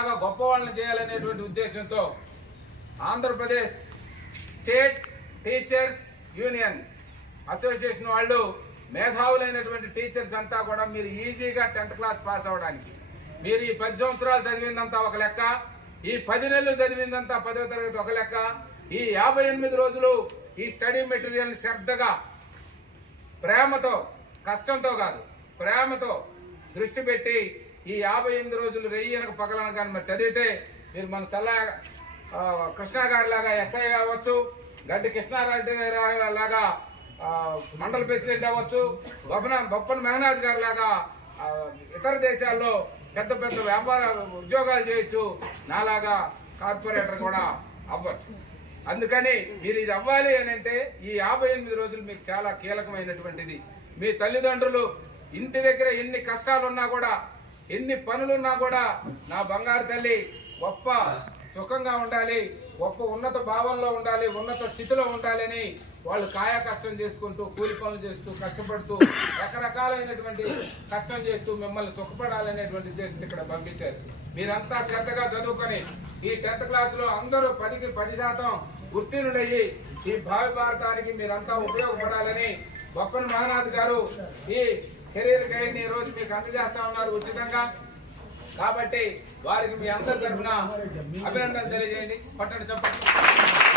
బాగా గొప్ప వాళ్ళని చేయాలనేటువంటి ఉద్దేశంతో Andhra Pradesh state teachers union association వాళ్ళు మేధావులైనటువంటి టీచర్స్ అంతా కూడా మీరు ఈజీగా టెన్త్ క్లాస్ పాస్ అవ్వడానికి మీరు ఈ పది సంవత్సరాలు చదివిందంతా ఒక లెక్క ఈ పది నెలలు చదివిందంతా పదవ తరగతి ఒక లెక్క ఈ యాభై ఎనిమిది రోజులు ఈ స్టడీ మెటీరియల్ శ్రద్ధగా ప్రేమతో కష్టంతో కాదు ప్రేమతో దృష్టి పెట్టి ఈ యాభై ఎనిమిది రోజులు వెయ్యనకు పగలను కానీ మరి చదివితే మీరు మన చల్ల కృష్ణా గారి లాగా ఎస్ఐ కావచ్చు గడ్డి కృష్ణారెడ్డి గారి లాగా మండల ప్రెసిడెంట్ అవ్వచ్చు బొప్పన బొప్పన మెహనాథ్ గారి లాగా ఇతర దేశాల్లో పెద్ద పెద్ద వ్యాపార ఉద్యోగాలు చేయొచ్చు నాలాగా కార్పొరేటర్ కూడా అవ్వచ్చు. అందుకని మీరు ఇది అవ్వాలి అని అంటే ఈ యాభై ఎనిమిది రోజులు మీకు చాలా కీలకమైనటువంటిది. మీ తల్లిదండ్రులు ఇంటి దగ్గర ఎన్ని కష్టాలున్నా కూడా ఎన్ని పనులున్నా కూడా నా బంగారు తల్లి గొప్ప సుఖంగా ఉండాలి గొప్ప ఉన్నత భావంలో ఉండాలి ఉన్నత స్థితిలో ఉండాలని వాళ్ళు కాయ కష్టం చేసుకుంటూ కూలి పనులు చేస్తూ కష్టపడుతూ రకరకాలైనటువంటి కష్టం చేస్తూ మిమ్మల్ని సుఖపడాలనేటువంటి ఉద్దేశం ఇక్కడ పంపించారు. మీరంతా శ్రద్ధగా చదువుకొని ఈ టెన్త్ క్లాస్లో అందరూ పదికి పది శాతం ఉత్తీర్ణుడయ్యి ఈ భావి భారతానికి మీరంతా ఉపయోగపడాలని బొప్పన మహానాథ్ గారు ఈ కెరీర్ గైడ్ని రోజు మీకు అందజేస్తా ఉన్నారు ఉచితంగా. కాబట్టి వారికి మీ అందరి తరఫున అభినందనలు తెలియజేయండి. పట్టణ చెప్పండి